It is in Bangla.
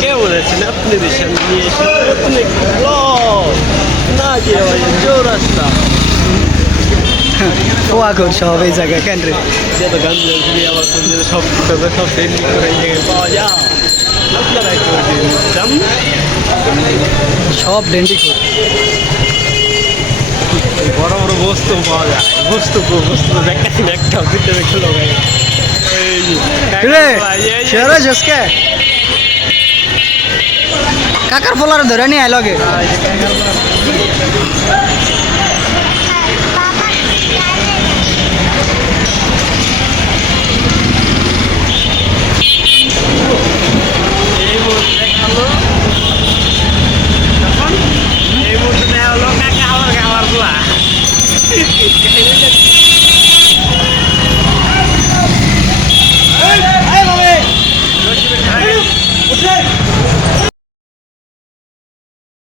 কেউ বলেছেন আপনাদের সামনে নিয়ে এসে আপনি না গিয়ে চৌরাস্তা খোয়া কর সব এই জায়গায় কেন রে যত গান আমার সব সব ট্রেন্ডিং করে এই জায়গায় পাওয়া যায় আপনারা একটু জান সব ডেন্টি কর বড় বড় বস্তু পাওয়া যায় বস্তু দেখাচ্ছেন একটা ভিতরে খেলো রে শেয়ারে জসকে কাকার ফলার ধরে নিয়ে আইলগে